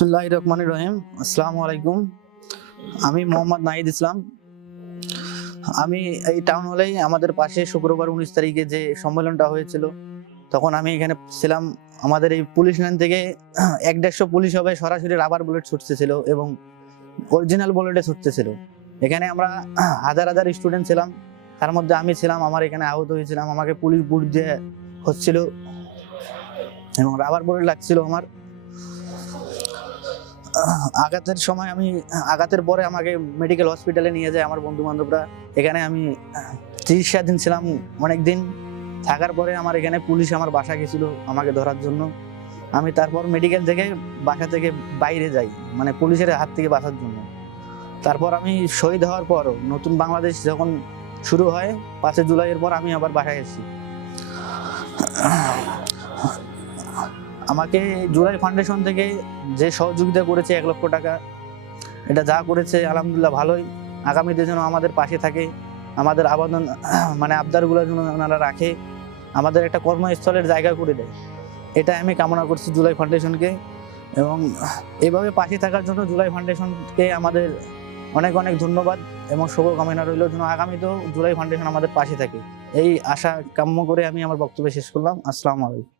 বিসমিল্লাহির রহমানির রহিম। আসসালামু আলাইকুম। আমি মোহাম্মদ নাহিদ ইসলাম। আমি এই টাউন হলেই আমাদের পাশে শুক্রবার 19 তারিখে যে সম্মেলনটা হয়েছিল, তখন আমি এখানে ছিলাম। আমাদের এই পুলিশ লাইন থেকে 150 পুলিশ হবে সরাসরি রাবার বুলেট ছুটতেছিল এবং অরিজিনাল বুলেটে ছুটতেছিল। এখানে আমরা হাজার হাজার স্টুডেন্ট ছিলাম, তার মধ্যে আমি ছিলাম। আমার এখানে আহত হয়েছিলাম, আমাকে পুলিশ বুট দিয়ে হচ্ছিল এবং রাবার বুলেট লাগছিল আমার। আঘাতের পরে আমাকে মেডিকেল হসপিটালে নিয়ে যায় আমার বন্ধু বান্ধবরা। এখানে আমি চিকিৎসাধীন ছিলাম অনেকদিন। থাকার পরে আমার এখানে পুলিশ আমার বাসা গেছিল আমাকে ধরার জন্য। আমি তারপর মেডিকেল থেকে বাসা থেকে বাইরে যাই, মানে পুলিশের হাত থেকে বাঁচার জন্য। তারপর আমি শহীদ হওয়ার পর নতুন বাংলাদেশ যখন শুরু হয় 5 জুলাইয়ের পর আমি আবার বাসায় এসেছি। আমাকে জুলাই ফাউন্ডেশন থেকে যে সহযোগিতা করেছে 1 লক্ষ টাকা, এটা যা করেছে আলহামদুলিল্লাহ ভালোই। আগামীতে যেন আমাদের পাশে থাকে, আমাদের আবেদন মানে আবদারগুলো যেন ওনারা রাখে, আমাদের একটা কর্মস্থলের জায়গা করে দেয়, এটা আমি কামনা করছি জুলাই ফাউন্ডেশনকে। এবং এইভাবে পাশে থাকার জন্য জুলাই ফাউন্ডেশনকে আমাদের অনেক অনেক ধন্যবাদ এবং শুভকামনা রইল যেন আগামীতেও জুলাই ফাউন্ডেশন আমাদের পাশে থাকে। এই আশা কাম্য করে আমি আমার বক্তব্য শেষ করলাম। আসসালামু আলাইকুম।